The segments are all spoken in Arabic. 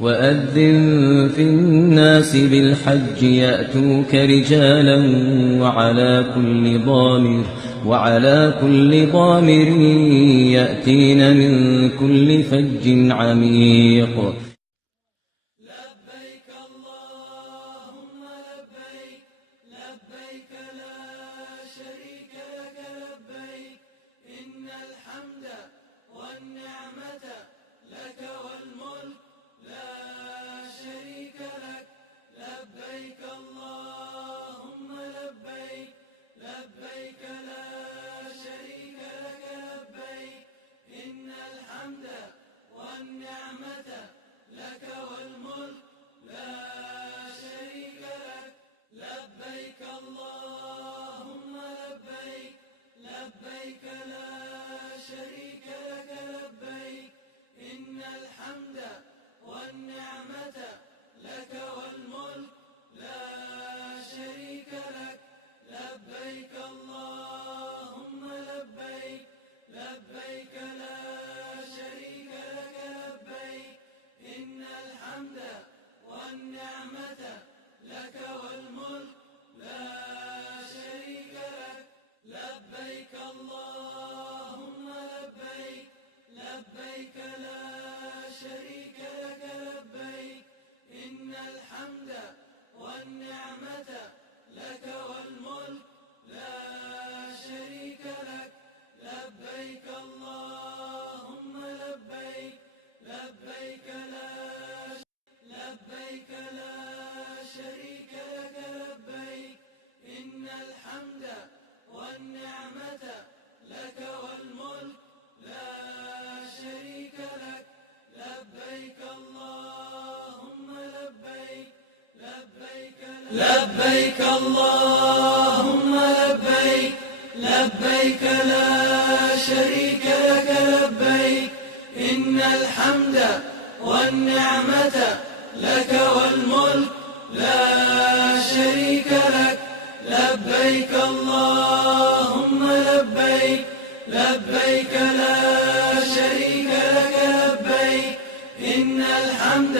وَأَذِّن فِي النَّاسِ بِالْحَجِّ يَأْتُوكَ رِجَالًا وَعَلَىٰ كُلِّ ضَامِرٍ يَأْتِينَ مِن كُلِّ فَجٍّ عَمِيقٍ. لبيك اللهم لبيك لبيك لا شريك لك لبيك إن الحمد والنعمة لك والملك لا شريك لك لبيك اللهم لبيك لبيك لا شريك لك لبيك إن الحمد والنعمة لك والملك لا شريك لك لبيك اللهم لبيك لبيك لا شريك لك لبيك إن الحمد والنعمة لك والملك لا شريك لك لبيك اللهم لبيك لبيك لا شريك لك لبيك إن الحمد والنعمة لك والملك لا شريك لك لبيك اللهم لبيك لبيك لا شريك لك لبيك إن الحمد والنعمة لك والملك لا شريك لك لبيك اللهم لبيك لبيك لا شريك لك لبيك إن الحمد والنعمة لك والملك لا شريك لك لبيك اللهم لبيك لبيك اللهم لبيك لبيك لا شريك لك لبيك إن الحمد والنعمة لك والملك لا شريك لك لبيك اللهم لبيك لبيك لا شريك لك لبيك إن الحمد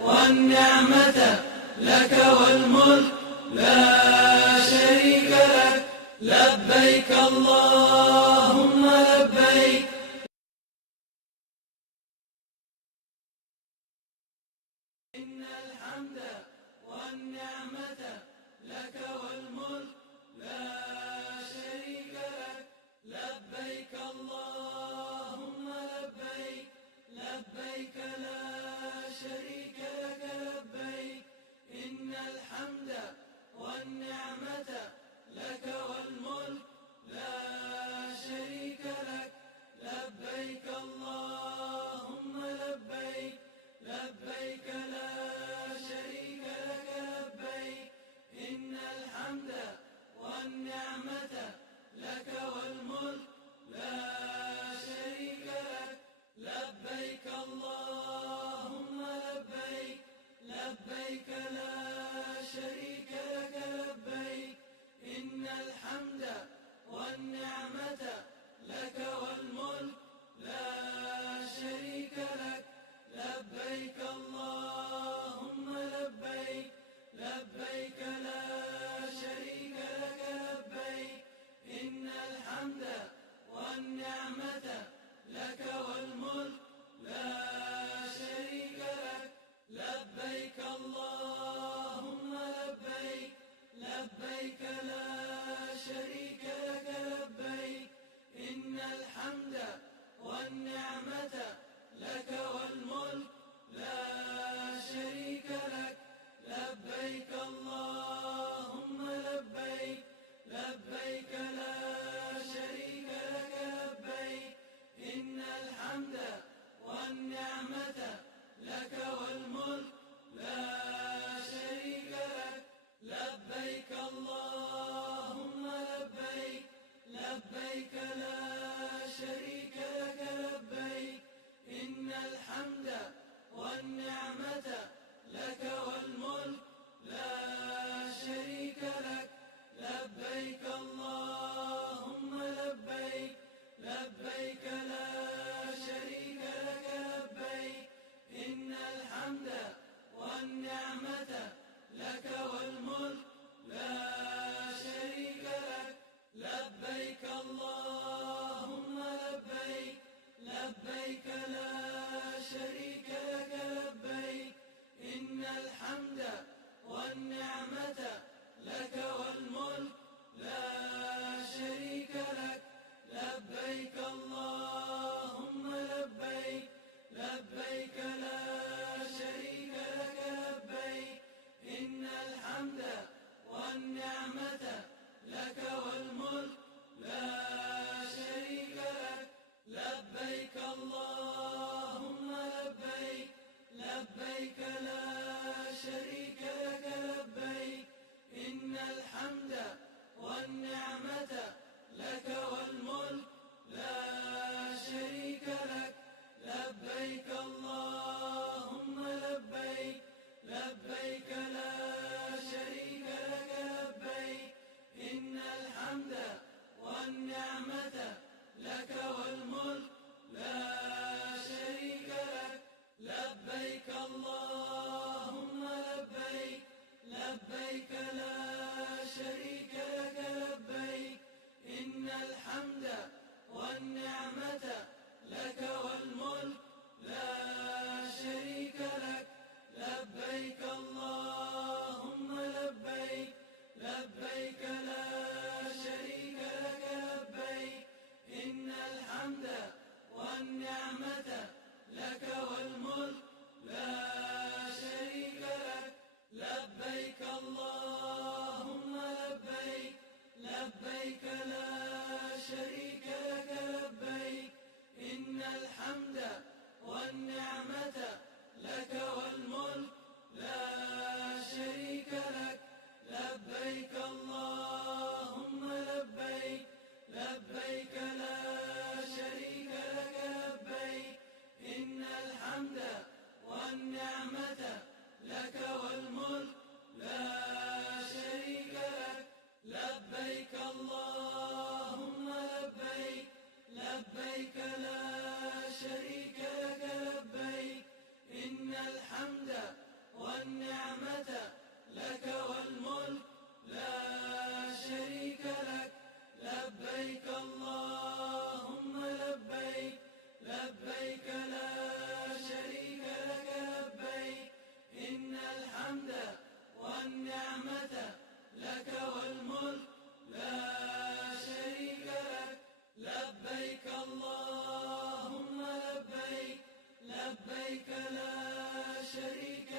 والنعمة لك والملك لا شريك لك لبيك اللهم لبيك إن الحمد والنعمة لك والملك لا شريك لك لبيك اللهم لبيك لبيك لا شريك لك لبيك إن الحمد والنعمة لك والملك لا شريك لك لبيك اللهم لبيك لبيك لا شريك لك لبيك إن الحمد والنعمة لك والملك لا لبيك اللهم لبيك لبيك لا شريك لك لبيك إن الحمد والنعمة لك والملك لا شريك لك لبيك اللهم لبيك لبيك لا شريك لك لبيك إن الحمد والنعمة لك والملك لا شريك لك لبيك اللهم لبيك لبيك لا شريك لك لبيك إن الحمد والنعمة لك والملك لا شريك لك لبيك اللهم لبيك لبيك لا شريك لك لبيك إن الحمد والنعمة لك والملك لا شريك لك لبيك اللهم لبيك لبيك لا شريك لك لبيك إن الحمد والنعمة لك والملك لا شريك لك لبيك اللهم لبيك لبيك لا شريك لك لبيك إن الحمد والنعمة لك والملك لا شريك لك لبيك اللهم لبيك لبيك لا شريك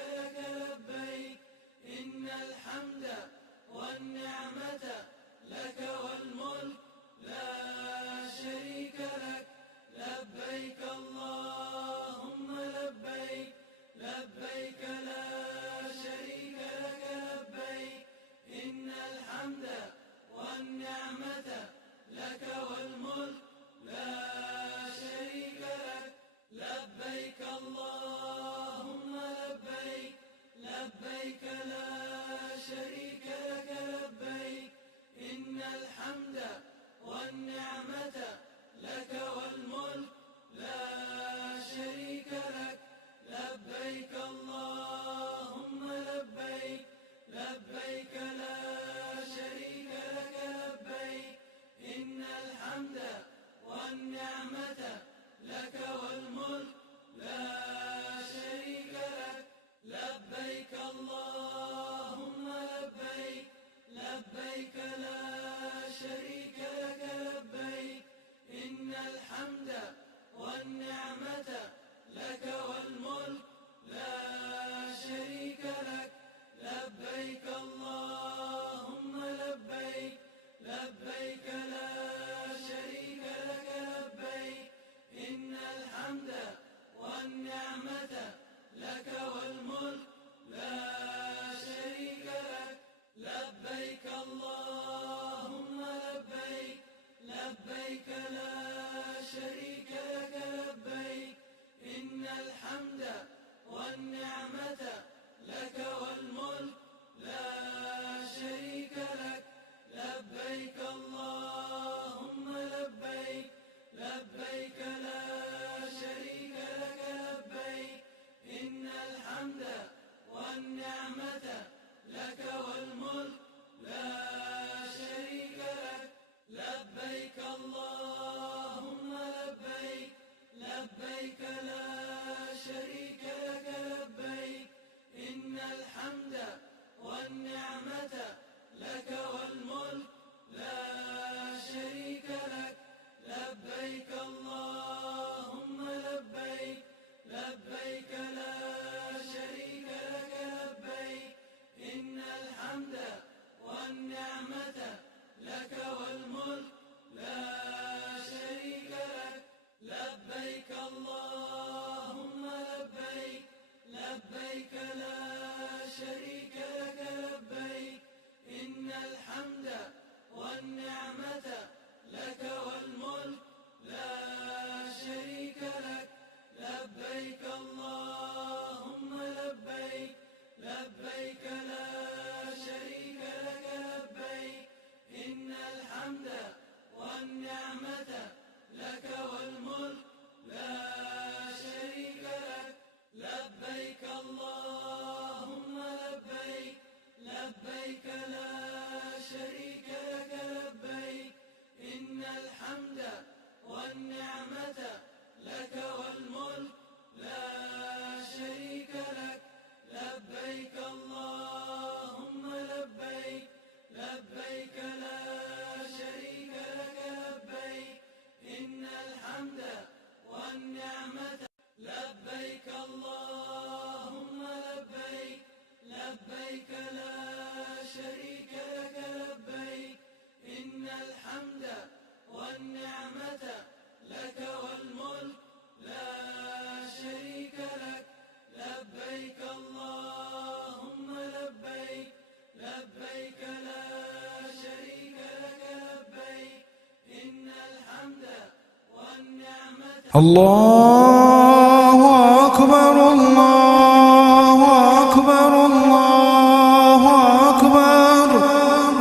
الله أكبر الله أكبر الله أكبر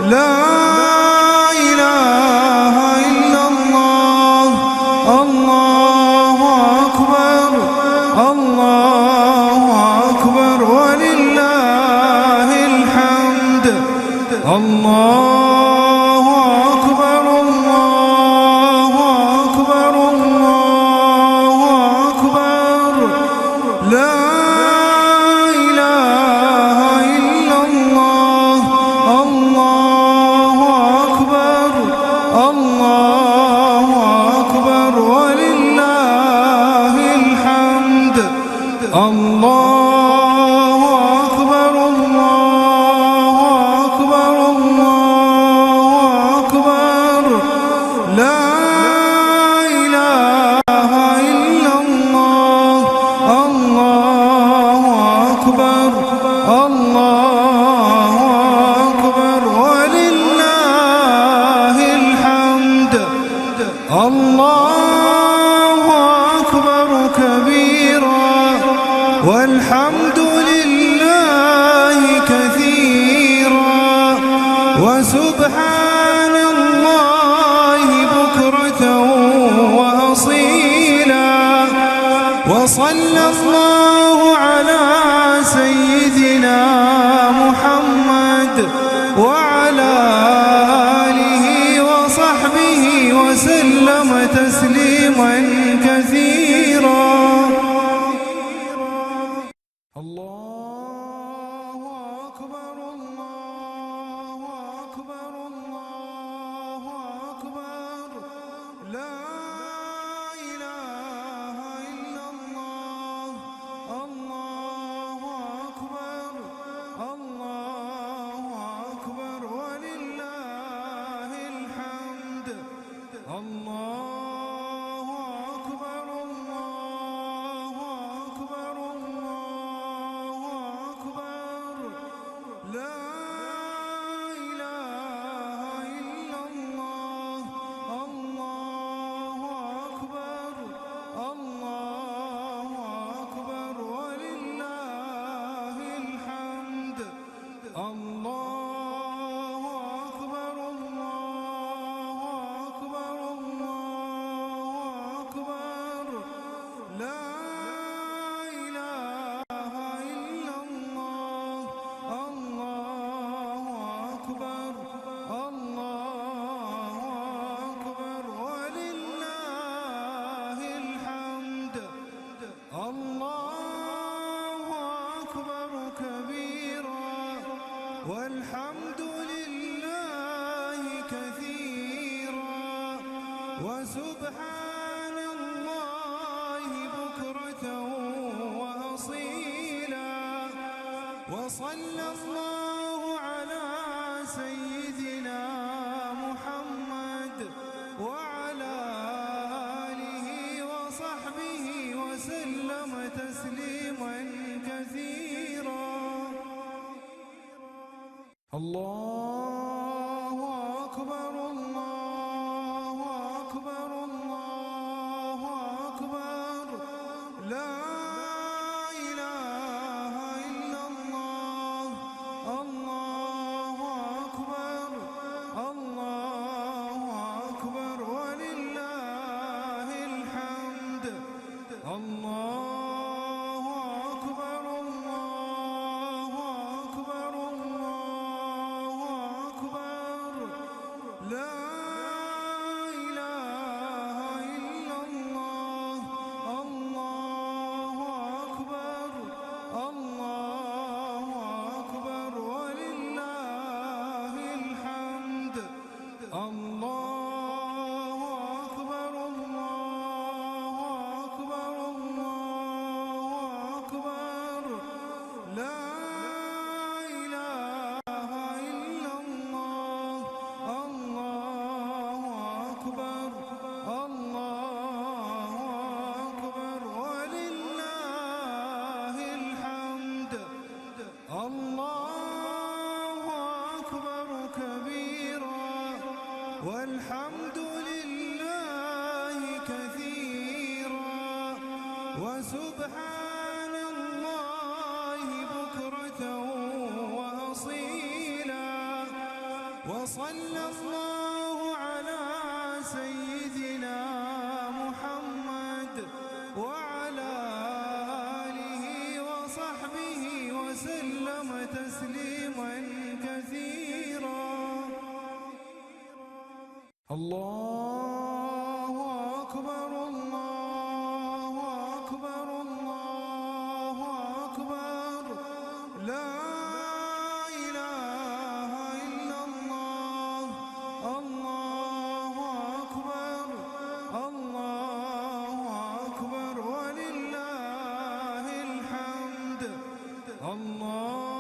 لا إله إلا الله الله أكبر الله أكبر ولله الحمد الله أكبر الله أكبر الله أكبر لا إله إلا الله الله أكبر الله أكبر ولله الحمد الله أكبر الله أكبر الله أكبر لا إله إلا الله الله أكبر الله أكبر ولله الحمد الله أكبر كبيرا والحمد لله كثيرا وسبحان الله بكرة وأصيلا وصلى الله على سيدنا محمد وعلى آله وصحبه وسلم تسليما كثيرا الله أكبر الله أكبر الله أكبر لا إله إلا الله الله أكبر الله أكبر ولله الحمد الله أكبر الله أكبر الله أكبر لا إله إلا الله الله أكبر الله أكبر ولله الحمد الله أكبر الله أكبر الله أكبر لا إله إلا الله الله أكبر الله أكبر ولله الحمد الله أكبر كبيرا والحمد لله كثيرا وسبحان الله بكرة وأصيلا وصلى الله على سيدنا محمد وعلى آله وصحبه وسلم تسليما كثيرا الله أكبر الله أكبر الله أكبر لا إله إلا الله الله أكبر الله أكبر ولله الحمد الله أكبر الله أكبر الله سبحان الله بكرة وأصيلا وصلى الله على سيدنا محمد وعلى آله وصحبه وسلم تسليما كثيرا الله أكبر الله أكبر الله أكبر لا إله إلا الله الله أكبر الله أكبر ولله الحمد الله